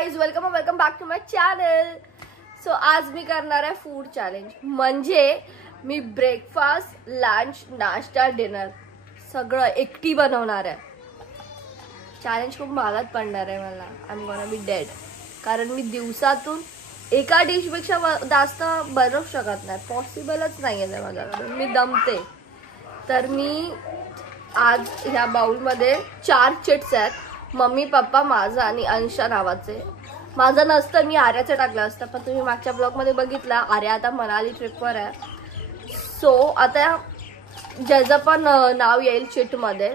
Guys, welcome back to my channel. So आज मी करणार आहे फूड चॅलेंज. म्हणजे मी ब्रेकफास्ट, लंच, नाश्ता, डिनर सगळं एकटी बनवणार आहे. चॅलेंज खूप महागात पडणार आहे मला. I am gonna be dead. कारण मी दिवसातून एका डिशपेक्षा जास्त बनवू शकत नाही. पॉसिबलच नाही आहे माझ्याकडून. मी दमते. तर मी आज ह्या बाउलमध्ये 4 चिट्स आहेत. मम्मी, पप्पा, माझा आणि अंशा नावाचे. माझं नसतं, मी आर्याचं टाकलं असतं. पण तुम्ही मागच्या ब्लॉगमध्ये बघितला, आर्या आता मनाली ट्रिपवर आहे. सो आता ज्याचं पण नाव येईल चिटमध्ये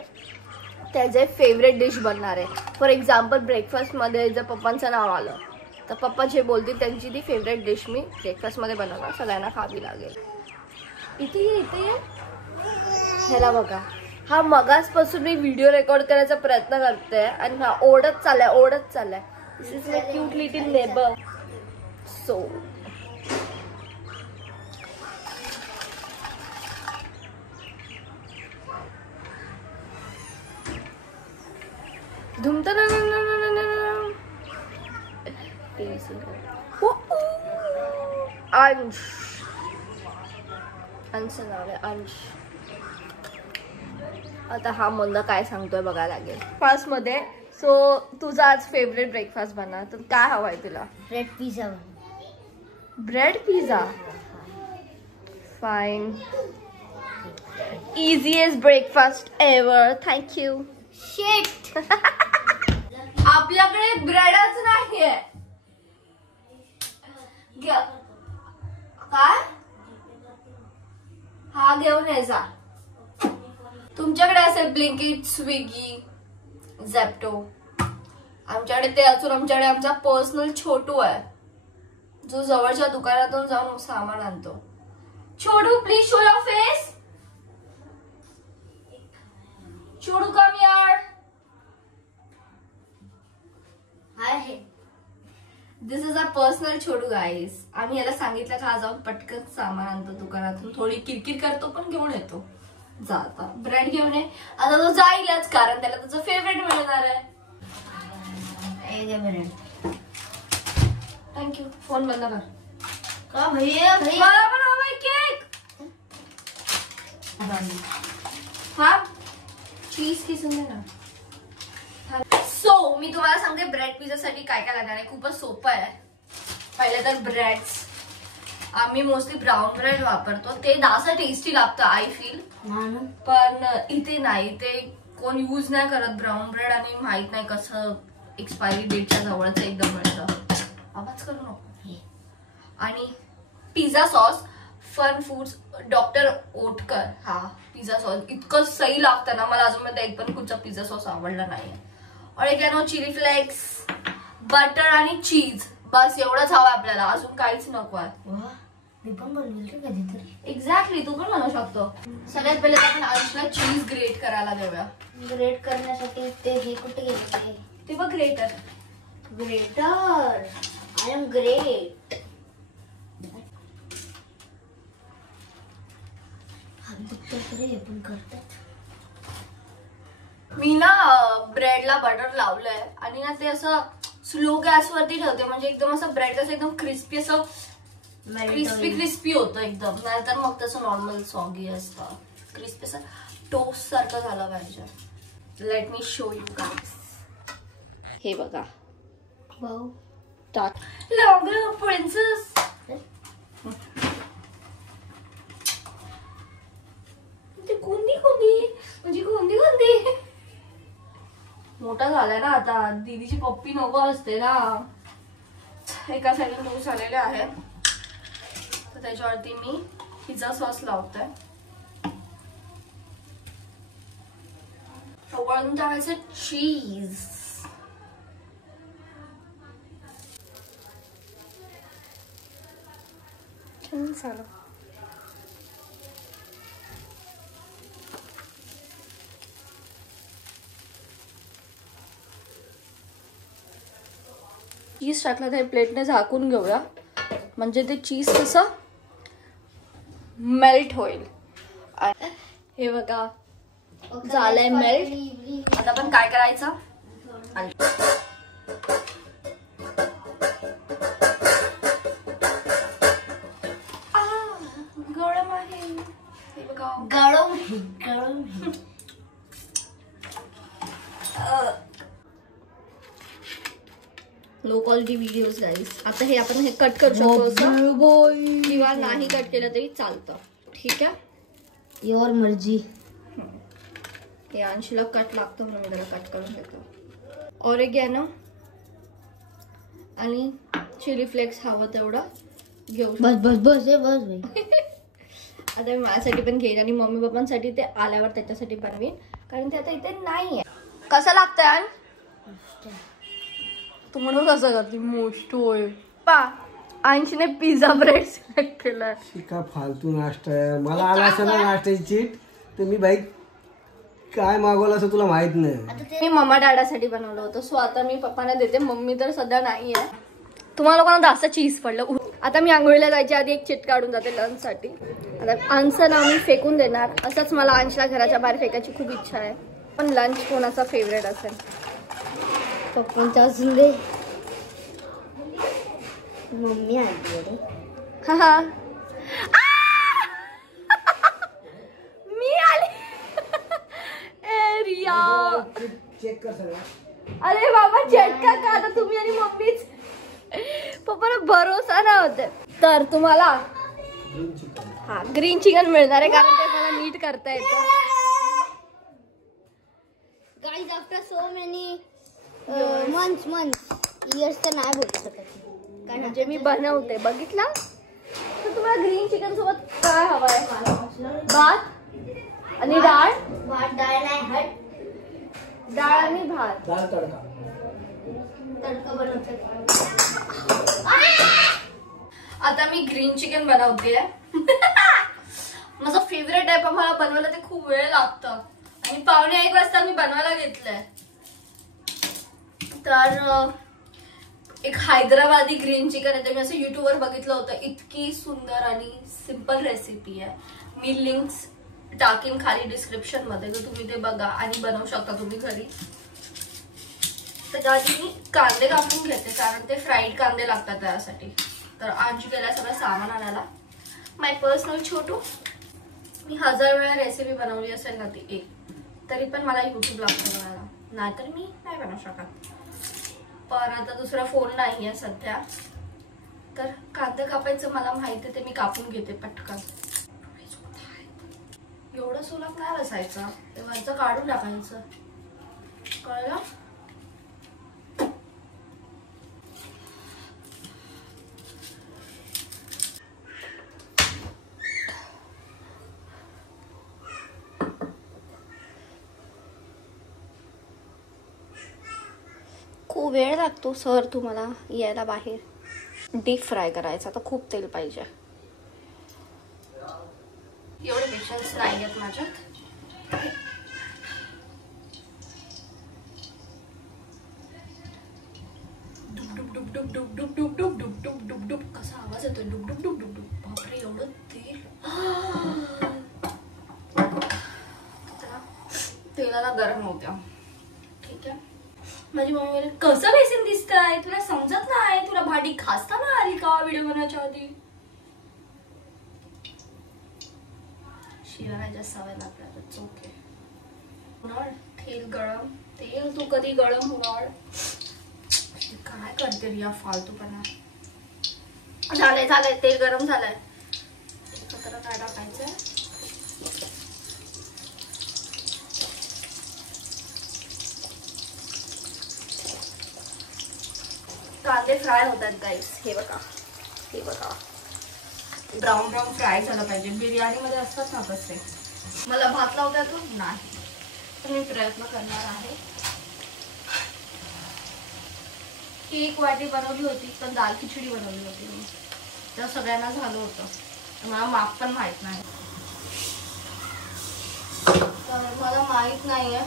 त्याचे फेवरेट डिश बनणार आहे. फॉर एक्झाम्पल ब्रेकफास्टमध्ये जर पप्पांचं नाव आलं तर पप्पा जे बोलतील त्यांची ती फेवरेट डिश मी ब्रेकफास्टमध्ये बनवणार. सगळ्यांना खावी लागेल. इथे ह्याला बघा. हा मगासपासून मी व्हिडिओ रेकॉर्ड करायचा प्रयत्न करते आणि हा ओढत चाललाय. This is my cute little neighbour. सो धुमता ना अंश नाव आहे. अंश. आता हा मुलगा काय सांगतोय बघायला लागेल. फास्ट मध्ये. सो तुझा आज फेवरेट ब्रेकफास्ट बना. तर काय हवाय तुला? Bread pizza. Bread pizza. Fine. Easiest breakfast ever. Thank you. Shit. आपल्याकडे ब्रेडच नाहीये. काय? हा घेऊन यायचा. तुमच्याकडे असेल ब्लिंकिट, स्विगी, झेप्टो. आमच्याकडे ते असून आमच्याकडे आमचा पर्सनल छोटू आहे जो जवळच्या दुकानातून जाऊन सामान आणतो. Chhotu, please show your face. Chhotu, come यार. आहे. This is a personal Chhotu guys. आम्ही याला सांगितलं का जाऊन पटकन सामान आणतो दुकानातून. थोडी किरकिर करतो पण घेऊन येतो. जाता ब्रेड घेऊन ये. आता तो जाईलच कारण त्याला त्याचं फेवरेट मिळणार आहे. थँक्यू. फोन बंद कर. का भैया? मला पण हवाय केक. हा चीज किसून दे ना. सो मी तुम्हाला सांगते ब्रेड पिझ्झा साठी काय काय लागणार आहे. खूपच सोपं आहे. पहिले तर ब्रेड्स. आम्ही मोस्टली ब्राऊन ब्रेड वापरतो. ते जास्त टेस्टी लागतं आय फील. पण इथे नाही. ते कोण यूज नाही करत ब्राऊन ब्रेड आणि माहित नाही कसं एक्सपायरी डेटच्या जवळचं एकदम मिळतं. आवाज करू नको. आणि pizza sauce fun foods doctor Oetker. हा पिझ्झा सॉस इतकं सही लागतं ना. मला अजून एक पण कुठचा पिझ्झा सॉस आवडला नाही. ऑरेगॅनो, चिली फ्लेक्स, बटर आणि चीज. बस एवढंच हवं आपल्याला. अजून काहीच नको आहे. मी पण बनवेल का कधीतरी. एक्झॅक्टली. तू पण बनवू शकतो. सगळ्यात पहिले आपण अंशला चीज ग्रेट करायला देऊया. ग्रेट करण्यासाठी ते हे कुठे घेतलं? ते बघ greater. Greater. I am great. हे पण करतात. मी ना ब्रेडला बटर लावलंय आणि ना ते असं स्लो गॅसवरती ठेवते. म्हणजे एकदम असं ब्रेड कसं एकदम क्रिस्पी असं क्रिस्पी होतं एकदम. नाहीतर मग तसं नॉर्मल सॉगी असतं. क्रिस्पी असं टोस्ट सारखं झालं पाहिजे. लेट मी शो यू गाईस. हे बघा. वाव. Longer princess. कोणती मोठा झालाय ना आता. दीदीची पप्पी नको असते ना. एका साईडला लूज झालेले आहे तर त्याच्यावरती मी पिझ्झा सॉस लावतोय. वळून टाकायचं चीज. झालं. चीज टाकलं तर प्लेटने झाकून घेऊया. म्हणजे ते चीज कसं मेल्ट होईल. हे बघा झालंय मेल्ट. आता आपण काय करायचं? Low quality videos guys. आता हे आपण हे कट करू शकतो असं किंवा नाही कट केलं तरी चालतं. ठीक आहे, योर मर्जी. हे अंशूला कट लागतो म्हणून मी त्याला कट करून घेतो. ऑरेगॅनो आणि चिली फ्लेक्स हवं तेवढं घेऊ. बस बस बस हे बस भाई. आता मी माझ्यासाठी पण घेईन आणि मम्मी पप्पांसाठी ते आल्यावर त्याच्यासाठी बनवीन, कारण ते आता इथे नाही आहे. कसं लागतंय आण? तू म्हणून कसं करते मोस्ट होय पा. अंशने पिझ्झा ब्रेड सिलेक्ट केलाय. का फालतू नाश्ता आहे. मला आला असं ना नाश्त्याची चीट तर मी बाई काय मागवलं असं तुला माहित नाही. मी मम्मा डॅडासाठी बनवलं होतं, सो आता मी पप्पांना देते. मम्मी तर सध्या नाही आहे. तुम्हाला लोकांना जास्त चीज पडलं. आता मी आंघोळीला जायच्या आधी एक चिट काढून जाते लंचसाठी. आता अंशचं नाव मी फेकून देणार. असंच मला अंशला घराच्या बाहेर फेकायची खूप इच्छा आहे. पण लंच कोणाचा फेवरेट असेल? पप्पांचा असून दे. मम्मी आणली रे. हा मी आली. ए रिया चेक कर सगळं. अरे बाबा झटका का? आता तुम्ही आणि मम्मीच. पप्पाला भरोसा नव्हते. तर तुम्हाला हा ग्रीन चिकन मिळणार आहे, कारण ते मला नीट करता येतं. Guys after so many months years तर नाही बोलू शकत काय म्हणजे मी बनवते बघितला. तर तुम्हाला ग्रीन चिकन सोबत काय हवं आहे? भात आणि डाळ. भात डाळ नाही हट. डाळ आणि भात. दाल तडका. तडका बनवतात. आता मी ग्रीन चिकन बनवते. माझं फेवरेट आहे, पण मला बनवायला ते खूप वेळ लागतं आणि 1:45 वाजता मी बनवायला घेतलंय. तर एक हैदराबादी ग्रीन चिकन आहे, ते मी असं युट्यूबवर बघितलं होतं. इतकी सुंदर आणि सिंपल रेसिपी आहे. मी लिंक्स टाकीन खाली डिस्क्रिप्शन मध्ये, तर तुम्ही ते बघा आणि बनवू शकता तुम्ही घरी. त्याच्या आधी मी कांदे कापून घेते, कारण ते फ्राईड कांदे लागतात त्यासाठी. तर अंशू गेला सगळं सामान आणायला. माय पर्सनल छोटू. मी 1000 वेळा रेसिपी बनवली असेल ना ती एक, तरी पण मला युट्यूब लागतं बनायला, नाहीतर मी नाही बनवू शकत. पण आता दुसरा फोन नाही आहे सध्या, तर कांदे कापायचं मला माहिती आहे, ते मी कापून घेते पटकन. एवढं सुलभ नाही बसायचं, ते वरचं काढून टाकायचं, कळलं? खूप वेळ लागतो सर तुम्हाला यायला बाहेर. डीप फ्राय करायचा तर खूप तेल पाहिजे. एवढे पेशन्स नाही आहेत माझ्यात. कसा आवाज येतोय डुब डुब डुब डुब डुब. बापरे एवढं तेल. तेलाला गरम होत्या. ठीक आहे. माझी मम्मी म्हणे कसं बेसिन दिसतंय, तुला समजत नाही, तुला भांडी घासता ना आली का व्हिडिओ बनवायच्या आधी? शिवायच्या सवय लागतात. ओके. तेल गरम. तेल तू कधी गरम होणार? काय करते रिया फालतूपणा. झालंय झालंय, तेल गरम झालंय. एकत्र काय टाकायचंय? कांदे फ्राय होतात गाईस. हे बघा, हे बघा, ब्राऊन ब्राऊन फ्राय झालं पाहिजे. बिर्याणी मध्ये असतात ना कसे. मला भात लावता येतो नाही, तर मी प्रयत्न करणार आहे. एक वाटी बनवली होती, पण दाल खिचडी बनवली होती मी, तर सगळ्यांना झालं होतं. मला माप पण माहित नाही, तर मला माहित नाहीये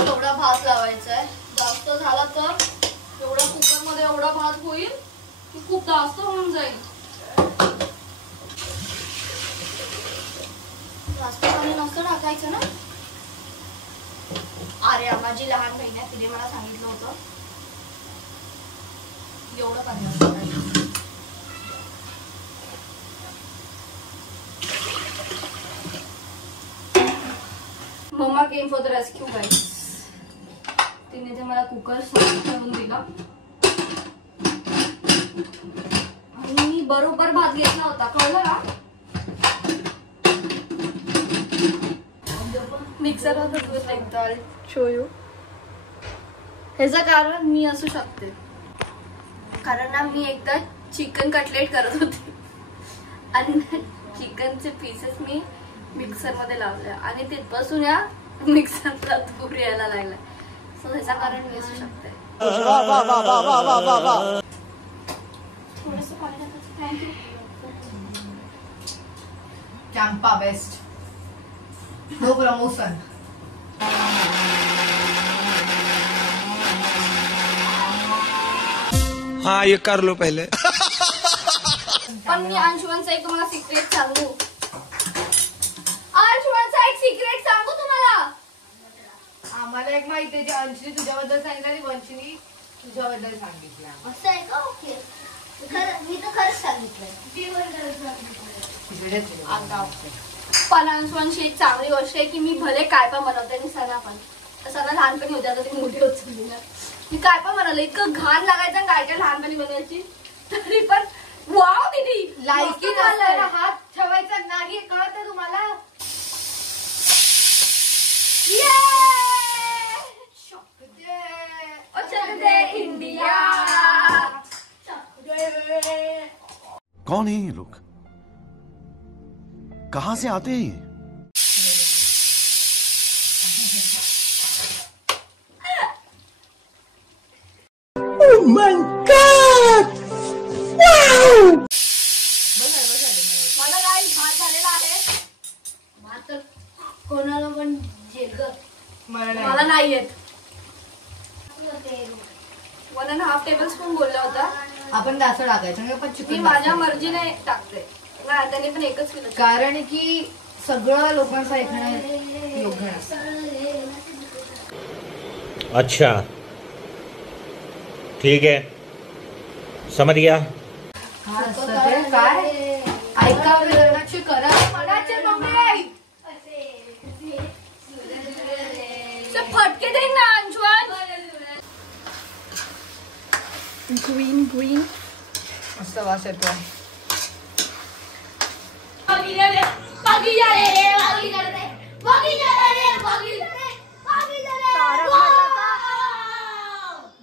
एवढा भात लावायचा आहे. जास्त झाला तर एवढा कुकर मध्ये एवढा भात होईल की खूप जास्त होऊन जाईल. जास्त पाणी नसतं टाकायचं ना. अरे माझी लहान बहीण आहे, तिने मला सांगितलं होतं एवढं पाणी नसतं टाकायचं. Mamma came for the rescue guys. तिने ते मला कुकर स्वच्छ करून दिला आणि मी बरोबर भात घेतला होता, कळलं का? Mixer show you. ह्याचं कारण मी असू शकते, कारण ना मी एकदा चिकन कटलेट करत होते आणि चिकनचे पीसेस मी मिक्सर मध्ये लावले आणि तिथपासून या मिक्सरला धूर यायला लागला. सो ह्याचं कारण मी असू शकते. थोडंसं पाणी टाकायचं. Thank you. Campa best, no promotion. हाँ ये कर लो पहले. पण मी अंशुमनचा एक तुम्हाला सिक्रेट सांगू. अंशुमनचा एक सिक्रेट सांगू तुम्हाला. आम्हाला एक माहिती आहे, जे अंशनी तुझ्याबद्दल सांगितलं आणि वंशिनी तुझ्याबद्दल सांगितलं. असं आहे का? ओके. मी तर खरंच सांगितलंय. आता पण अंशुमनची एक चांगली गोष्ट आहे की मी भले काय पण बनवते आणि सणा पण. सणा लहानपणी होते, आता ती मोठी होत चालली ना. मी काय पण बनवलं, इतकं घाण लागायचं काय काय लहानपणी बनवायची, तरी पण वाव दीदी लायकी नसताना हात ठेवायचा नाही, कळतं तुम्हाला? इंडिया. कौन है ये लोग, कहां से आते हैं ये? मला काय भात झालेला आहे. भात तर कोणाला पण जेल मला नाही येत. 1.5 टेबलस्पून बोलला होता. आपण जास्त टाकायचं नाही, पण मी चिकन माझ्या मर्जीने टाकते. त्याने पण एकच किलो. कारण की सगळं लोकांचं ऐकणं योग्य नसतं. अच्छा ठीक है, समझ गया. काय ऐका, लग्नाची करा मनाचे मम्मी. फटके देईन ना अंशुमन. ग्रीन ग्रीन मस्त वास येतोय.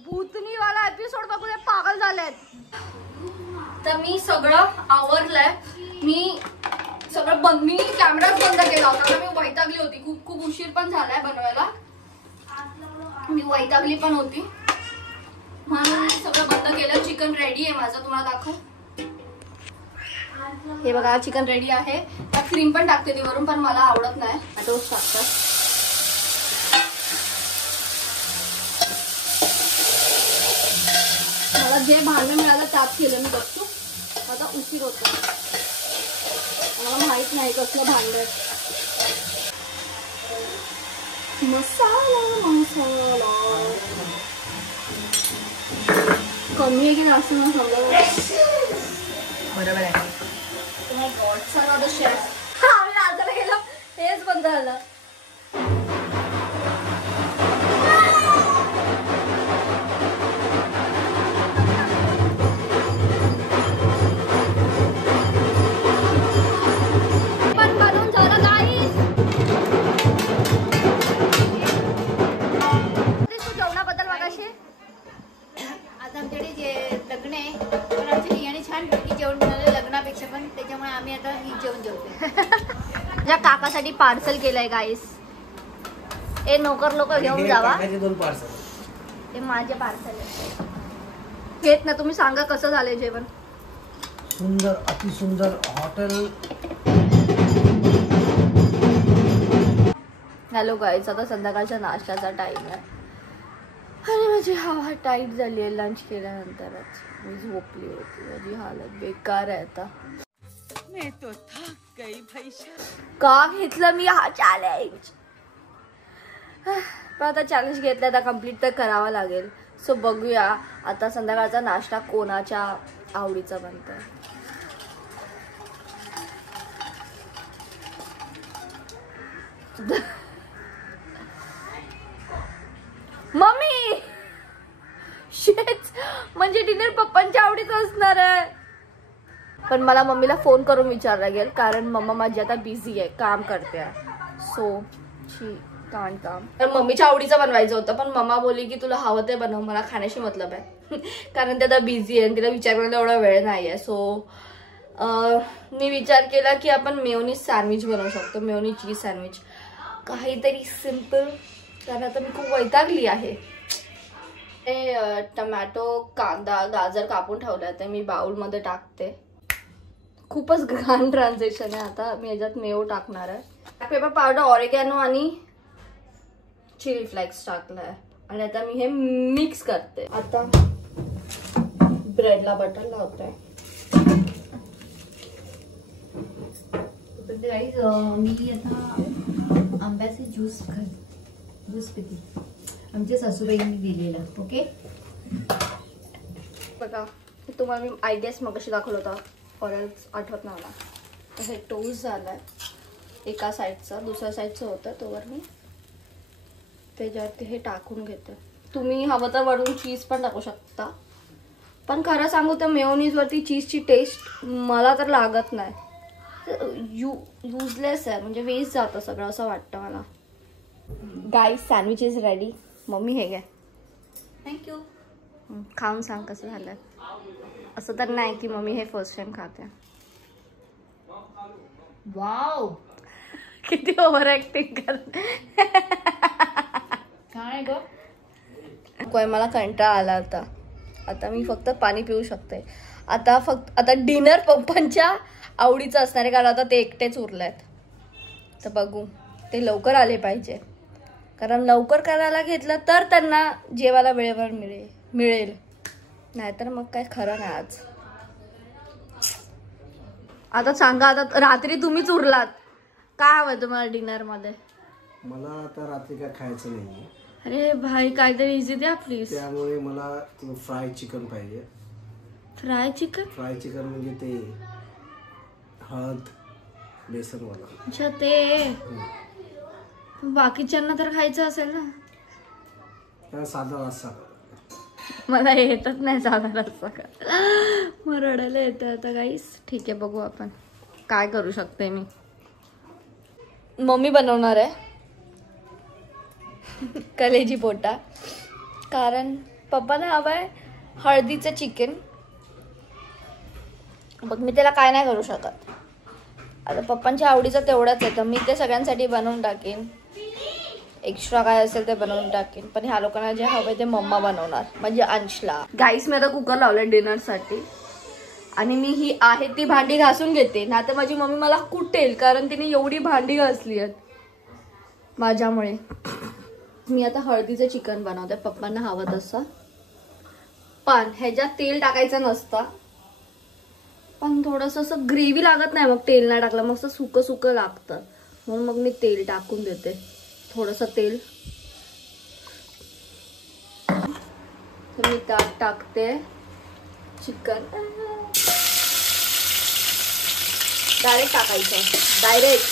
भूतनीवाला एपिसोड बघून पागल झालेत. तर मी सगळं आवरलंय. मी सगळं बंद, मी कॅमेराच बंद केला होता. मी वैतागली होती, खूप खूप उशीर पण झालाय बनवायला. मी वैतागली पण होती म्हणून मी सगळं बंद केलं. चिकन रेडी आहे माझं, तुम्हाला दाखव. हे बघा चिकन रेडी आहे. त्यात क्रीम पण टाकते ती वरून, पण मला आवडत नाही. टोस्ट टाकतात. मला जे भांडण मिळालं त्यात केलं मी बघतो. आता उशीर होतो, मला माहित नाही कसलं भांडण. मसाला मसाला कमी आहे की जास्त ना समजा. बरोबर आहे. शेफ आम्ही नाचायला गेलो, हेच बंद झालं. पण बनवून झालं गाईस. तू जेवणाबद्दल मागाशी. आता आमच्याकडे जे लग्न आहे, पण आमच्या नियाने छान पैकी जेवण बनवलं लग्नापेक्षा, पण त्याच्यामुळे आम्ही आता ही जेवण जेवतो. माझ्या काकासाठी पार्सल केलंय गाईस. ए नोकर लोक घेऊन जावा. 2 पार्सल. हे माझे पार्सल आहे. घेत ना. तुम्ही सांगा कसं झालंय जेवण. सुंदर, अति सुंदर हॉटेल. हॅलो गाईस, आता संध्याकाळच्या नाश्त्याचा टाइम आहे आणि माझी हवा टाईट झाली आहे. लंच केल्यानंतरच मी झोपली होती. माझी हालत बेकार आहे आता. का घेतलं मी हा चॅलेंज. पण आता चॅलेंज घेतलं तर कम्प्लीट तर करावा लागेल. सो बघूया आता संध्याकाळचा नाश्ता कोणाच्या आवडीचा बनतोय. मम्मी म्हणजे डिनर पप्पांच्या आवडीचं असणार आहे. पण मला मम्मीला फोन करून विचारला लागेल, कारण मम्मा माझी आता बिझी आहे, काम करते. सो काम तर मम्मीच्या आवडीचं बनवायचं होतं, पण मम्मा बोलली की तुला हवं ते बनव, मला खाण्याशी मतलब आहे. कारण ते आता बिझी आहे, तिला विचार करायला एवढा वेळ नाही आहे. सो मी विचार केला की आपण मेयोनीज सँडविच बनवू शकतो, मेयोनीज चीज सँडविच, काहीतरी सिम्पल. कारण आता मी खूप वैतागली आहे. टमॅटो, कांदा, गाजर कापून ठेवलं ते मी बाउलमध्ये टाकते. खूपच घाण ट्रान्झॅक्शन आहे. आता मी याच्यात मेयो टाकणार आहे, पेपर पावडर, ऑरेगॅनो आणि चिली फ्लेक्स टाकलाय. आणि आता मी हे मिक्स करते. आता ब्रेडला बटर लावते. मी आता आंब्याचे ज्यूस पिते, आमच्या सासूबाईंनी दिलेला. ओके बघा, तुम्हाला मी आय गेस मगाशी दाखवलं होतं, ऑरेल्स आठवत नाही मला. हे टोस्ट झालंय एका साईडचं, दुसऱ्या साईडचं होतं, तोवर मी त्याच्यावरती हे टाकून घेते. तुम्ही हवं तर वरून चीज पण टाकू शकता, पण खरं सांगू तर मेयोनीजवरती चीजची टेस्ट मला तर लागत नाही. युजलेस आहे, म्हणजे वेस्ट जातं सगळं असं वाटतं मला. गाईस, सँडविच इज रेडी. मम्मी हे घ्या. थँक्यू. खाऊन सांग कसं झालं. असं तर नाही की मम्मी हे फर्स्ट टाइम खाते. वाव, किती ओव्हर ऍक्टिंग कर. काय ग, मला कंटाळा आला होता. आता मी फक्त पाणी पिऊ शकते. आता डिनर पप्पांच्या आवडीचं असणार आहे, कारण आता ते एकटेच उरलेत. तर बघू, ते लवकर आले पाहिजे, कारण लवकर करायला घेतलं तर त्यांना जेवायला वेळेवर मिळेल. नाहीतर मग काय खरं नाही आज. आता सांगा, आता रात्री तुम्हीच उरलात, काय हवंय तुम्हाला डिनर मध्ये? मला आता रात्री काय खायचं नाहीये. अरे भाई, काहीतरी इझी द्या प्लीज. त्यामुळे मला फ्राय चिकन पाहिजे. Fry chicken? फ्राय चिकन म्हणजे ते हळद बेसन वाला. अच्छा, ते बाकीच्यांना तर खायचं असेल ना. त्या साधा रस्सा. मला येतच नाही साधा रस्सा का, मग रडायला येतं. आता गाईस ठीक आहे, बघू आपण काय करू शकते. मी मम्मी बनवणार आहे कलेजी पोटा, कारण पप्पाला हवंय हळदीचं चिकन. बघ, मी त्याला काय नाही करू शकत. आता पप्पांच्या आवडीचं तेवढंच आहे, तर मी ते सगळ्यांसाठी बनवून टाकेन. एक्स्ट्रा काय असेल ते बनवून टाकेन, पण ह्या लोकांना जे हवंय ते मम्मा बनवणार, म्हणजे अंशला. गाईस, मी आता कुकर लावलाय डिनरसाठी, आणि मी ही आहे ती भांडी घासून घेते. ना तर माझी मम्मी मला कुटेल, कारण तिने एवढी भांडी घासली आहेत माझ्यामुळे. मी आता हळदीचं चिकन बनवते, पप्पांना हवं तसं. पण ह्याच्यात तेल टाकायचं नसतं, पण थोडंसं असं ग्रेव्ही लागत नाही मग तेल नाही टाकलं, मग सुकं सुकं लागतं. म्हणून मग मी तेल टाकून देते, थोडंसं तेल. तर मी त्यात टाकते चिकन. डायरेक्ट टाकायचं, डायरेक्ट.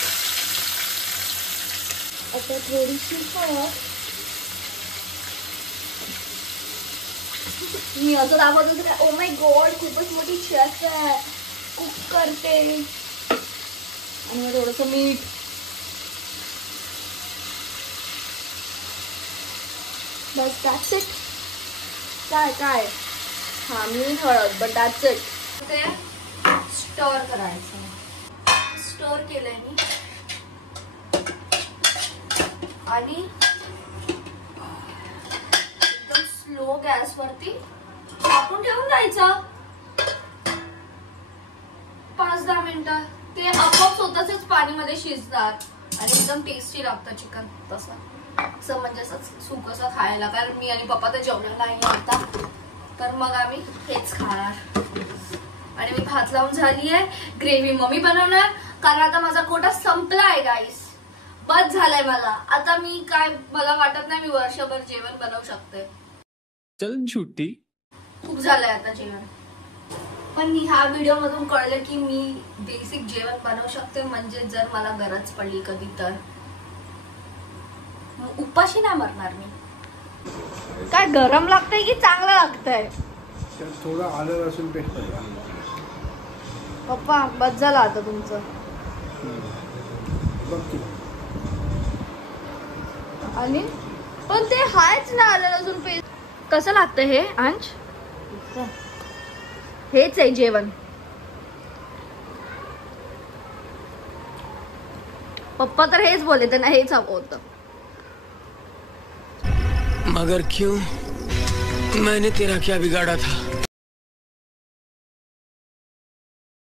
आता थोडीशी हळद. मी असं दाखवत होते, ओ माय गॉड, खूपच मोठी शेफ आहे, कुक करते. आणि मग थोडंसं मीठ. बस, दॅट्स इट. काय हा, मी हळद, बट दॅट्स इट. ते स्टर करायचं. स्टर केलंय मी, आणि एकदम स्लो गॅसवरती टाकून ठेवून जायचं 5-10 मिनिटं. ते आपोआप स्वतःच पाणीमध्ये शिजतात आणि एकदम टेस्टी लागतं चिकन. तसं म्हणजे असं सुकसं खायला, कारण मी आणि पप्पा तर जेवणाला नाही आता, तर मग आम्ही हेच खाणार. आणि मी भात लावून झाली आहे. ग्रेव्ही मम्मी बनवणार, कारण आता माझा कोटा संपलाय गाईस. बस झालाय मला. आता मी काय, मला वाटत नाही मी वर्षभर जेवण बनवू शकते. चल झुट्टी. खूप झालंय आता जेवण. पण ह्या व्हिडिओ मधून कळलं की मी बेसिक जेवण बनवू शकते, म्हणजे जर मला गरज पडली कधी तर. उपाशी नाही मरणार मी. काय गरम लागतंय की चांगलं लागतंय? त्यात थोडं आलं लसूण पेस्ट टाका. पप्पा बस झालं आता तुमचं. बघ की. आणि पण ते हायच ना आलं लसूण पेस्ट. कसं लागतं हे अंश? हेच आहे जेवण. पप्पा तर हेच बोले, त्यांना हेच हवं होतं. मगर क्यों? मैंने तेरा क्या बिगाड़ा था?